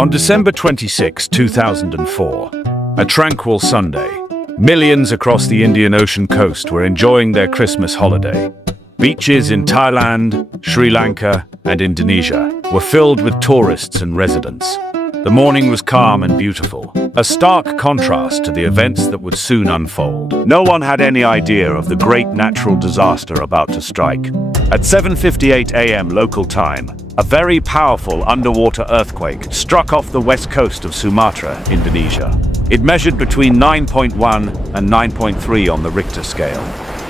On December 26, 2004, a tranquil Sunday, millions across the Indian Ocean coast were enjoying their Christmas holiday. Beaches in Thailand, Sri Lanka, and Indonesia were filled with tourists and residents. The morning was calm and beautiful, a stark contrast to the events that would soon unfold. No one had any idea of the great natural disaster about to strike. At 7:58 a.m. local time, a very powerful underwater earthquake struck off the west coast of Sumatra, Indonesia. It measured between 9.1 and 9.3 on the Richter scale,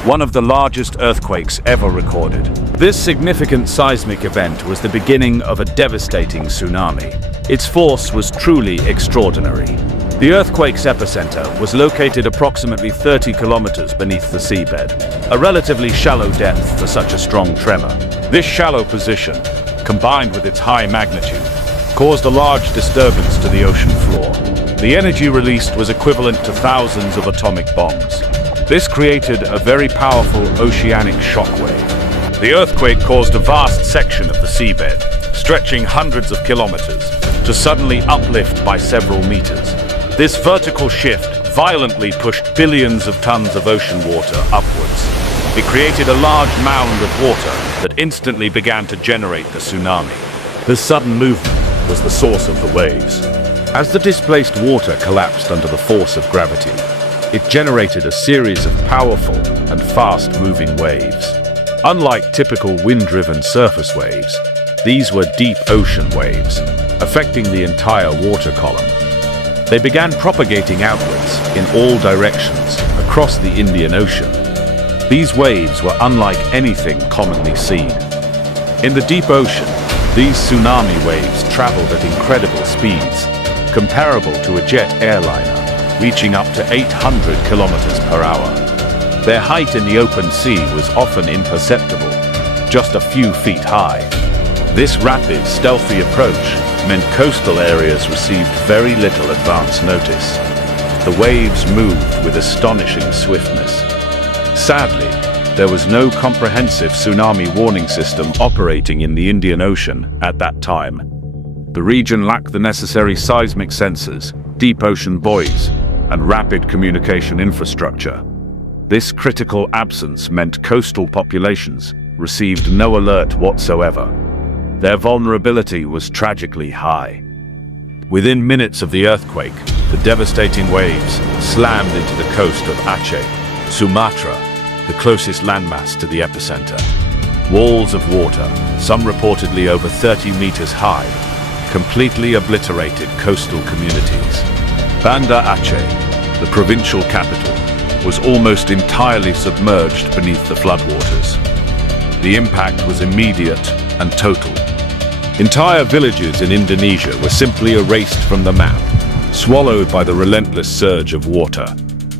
one of the largest earthquakes ever recorded. This significant seismic event was the beginning of a devastating tsunami. Its force was truly extraordinary. The earthquake's epicenter was located approximately 30 kilometers beneath the seabed, a relatively shallow depth for such a strong tremor. This shallow position, combined with its high magnitude, caused a large disturbance to the ocean floor. The energy released was equivalent to thousands of atomic bombs. This created a very powerful oceanic shockwave. The earthquake caused a vast section of the seabed, stretching hundreds of kilometers, to suddenly uplift by several meters. This vertical shift violently pushed billions of tons of ocean water upwards. It created a large mound of water that instantly began to generate the tsunami. This sudden movement was the source of the waves. As the displaced water collapsed under the force of gravity, it generated a series of powerful and fast-moving waves. Unlike typical wind-driven surface waves, these were deep ocean waves, affecting the entire water column. They began propagating outwards in all directions across the Indian Ocean. These waves were unlike anything commonly seen. In the deep ocean, these tsunami waves traveled at incredible speeds, comparable to a jet airliner, reaching up to 800 kilometers per hour. Their height in the open sea was often imperceptible, just a few feet high. This rapid, stealthy approach meant coastal areas received very little advance notice. The waves moved with astonishing swiftness. Sadly, there was no comprehensive tsunami warning system operating in the Indian Ocean at that time. The region lacked the necessary seismic sensors, deep ocean buoys, and rapid communication infrastructure. This critical absence meant coastal populations received no alert whatsoever. Their vulnerability was tragically high. Within minutes of the earthquake, the devastating waves slammed into the coast of Aceh, Sumatra, the closest landmass to the epicenter. Walls of water, some reportedly over 30 meters high, completely obliterated coastal communities. Banda Aceh, the provincial capital, was almost entirely submerged beneath the floodwaters. The impact was immediate and total. Entire villages in Indonesia were simply erased from the map, swallowed by the relentless surge of water.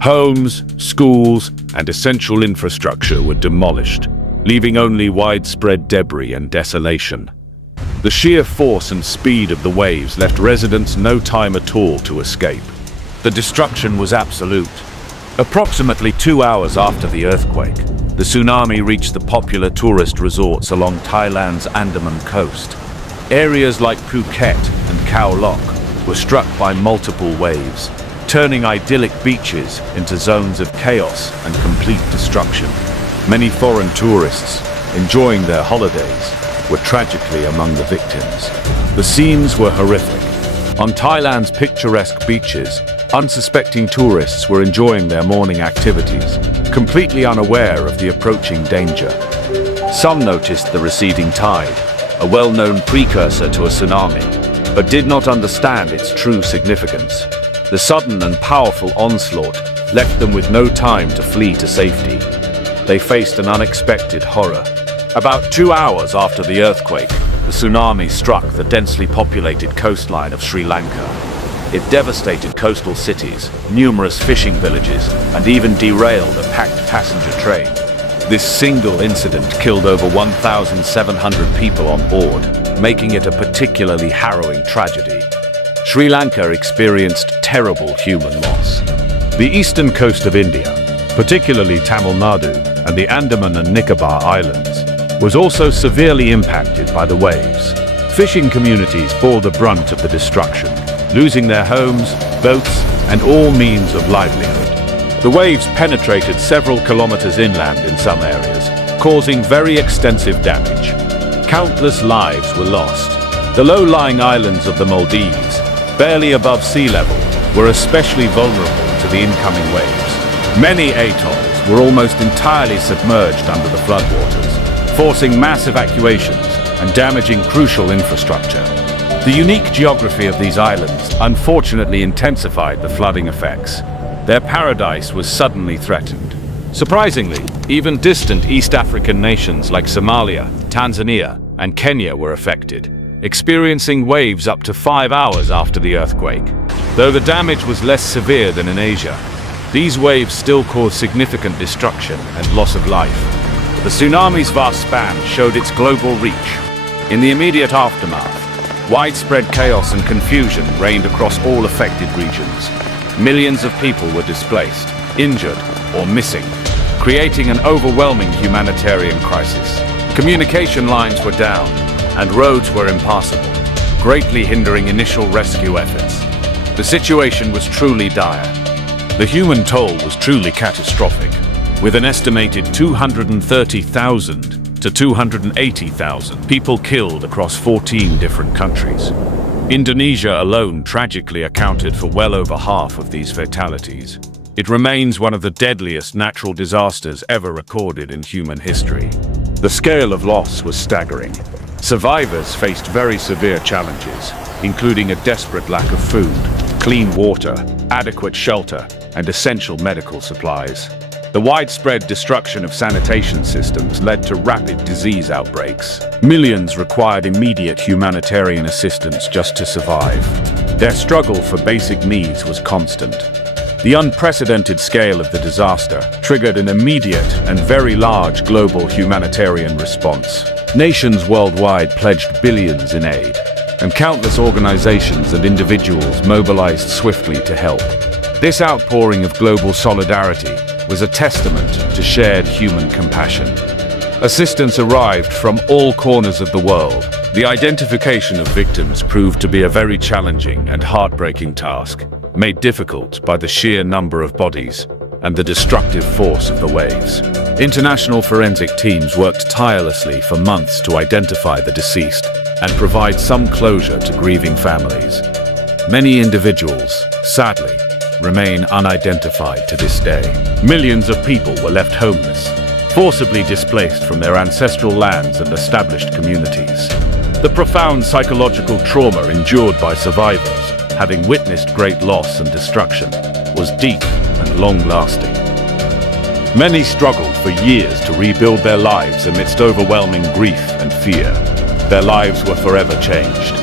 Homes, schools, and essential infrastructure were demolished, leaving only widespread debris and desolation. The sheer force and speed of the waves left residents no time at all to escape. The destruction was absolute. Approximately 2 hours after the earthquake, the tsunami reached the popular tourist resorts along Thailand's Andaman coast. Areas like Phuket and Khao Lak were struck by multiple waves, turning idyllic beaches into zones of chaos and complete destruction. Many foreign tourists, enjoying their holidays, were tragically among the victims. The scenes were horrific. On Thailand's picturesque beaches, unsuspecting tourists were enjoying their morning activities, completely unaware of the approaching danger. Some noticed the receding tide, a well-known precursor to a tsunami, but did not understand its true significance. The sudden and powerful onslaught left them with no time to flee to safety. They faced an unexpected horror. About 2 hours after the earthquake, the tsunami struck the densely populated coastline of Sri Lanka. It devastated coastal cities, numerous fishing villages, and even derailed a packed passenger train. This single incident killed over 1,700 people on board, making it a particularly harrowing tragedy. Sri Lanka experienced terrible human loss. The eastern coast of India, particularly Tamil Nadu and the Andaman and Nicobar Islands, was also severely impacted by the waves. Fishing communities bore the brunt of the destruction, losing their homes, boats, and all means of livelihood. The waves penetrated several kilometers inland in some areas, causing very extensive damage. Countless lives were lost. The low-lying islands of the Maldives, barely above sea level, were especially vulnerable to the incoming waves. Many atolls were almost entirely submerged under the floodwaters, forcing mass evacuations and damaging crucial infrastructure. The unique geography of these islands unfortunately intensified the flooding effects. Their paradise was suddenly threatened. Surprisingly, even distant East African nations like Somalia, Tanzania, and Kenya were affected, experiencing waves up to 5 hours after the earthquake. Though the damage was less severe than in Asia, these waves still caused significant destruction and loss of life. The tsunami's vast span showed its global reach. In the immediate aftermath, widespread chaos and confusion reigned across all affected regions. Millions of people were displaced, injured, or missing, creating an overwhelming humanitarian crisis. Communication lines were down, and roads were impassable, greatly hindering initial rescue efforts. The situation was truly dire. The human toll was truly catastrophic, with an estimated 230,000 to 280,000 people killed across 14 different countries. Indonesia alone tragically accounted for well over half of these fatalities. It remains one of the deadliest natural disasters ever recorded in human history. The scale of loss was staggering. Survivors faced very severe challenges, including a desperate lack of food, clean water, adequate shelter, and essential medical supplies. The widespread destruction of sanitation systems led to rapid disease outbreaks. Millions required immediate humanitarian assistance just to survive. Their struggle for basic needs was constant. The unprecedented scale of the disaster triggered an immediate and very large global humanitarian response. Nations worldwide pledged billions in aid, and countless organizations and individuals mobilized swiftly to help. This outpouring of global solidarity was a testament to shared human compassion. Assistance arrived from all corners of the world. The identification of victims proved to be a very challenging and heartbreaking task, made difficult by the sheer number of bodies and the destructive force of the waves. International forensic teams worked tirelessly for months to identify the deceased and provide some closure to grieving families. Many individuals, sadly, remain unidentified to this day. Millions of people were left homeless, forcibly displaced from their ancestral lands and established communities. The profound psychological trauma endured by survivors, having witnessed great loss and destruction, was deep and long-lasting. Many struggled for years to rebuild their lives amidst overwhelming grief and fear. Their lives were forever changed.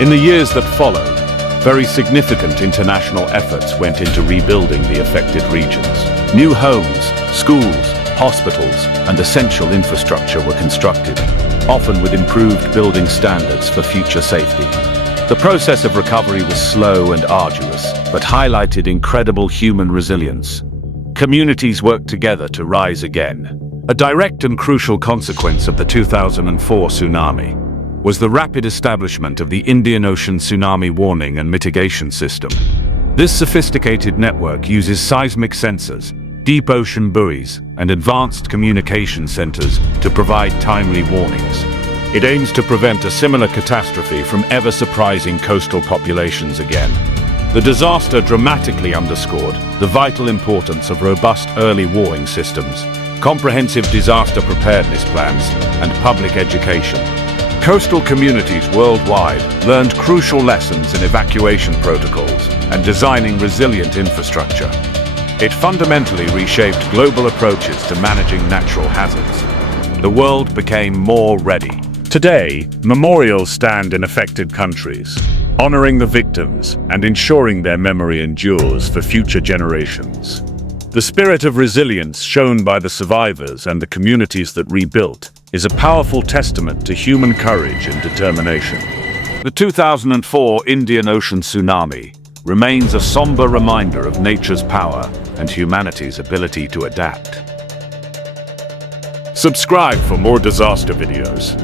In the years that followed, very significant international efforts went into rebuilding the affected regions. New homes, schools, hospitals, and essential infrastructure were constructed, often with improved building standards for future safety. The process of recovery was slow and arduous, but highlighted incredible human resilience. Communities worked together to rise again. A direct and crucial consequence of the 2004 tsunami was the rapid establishment of the Indian Ocean Tsunami Warning and Mitigation System. This sophisticated network uses seismic sensors, deep ocean buoys, and advanced communication centers to provide timely warnings. It aims to prevent a similar catastrophe from ever surprising coastal populations again. The disaster dramatically underscored the vital importance of robust early warning systems, comprehensive disaster preparedness plans, and public education. Coastal communities worldwide learned crucial lessons in evacuation protocols and designing resilient infrastructure. It fundamentally reshaped global approaches to managing natural hazards. The world became more ready. Today, memorials stand in affected countries, honoring the victims and ensuring their memory endures for future generations. The spirit of resilience shown by the survivors and the communities that rebuilt is a powerful testament to human courage and determination. The 2004 Indian Ocean tsunami remains a somber reminder of nature's power and humanity's ability to adapt. Subscribe for more disaster videos.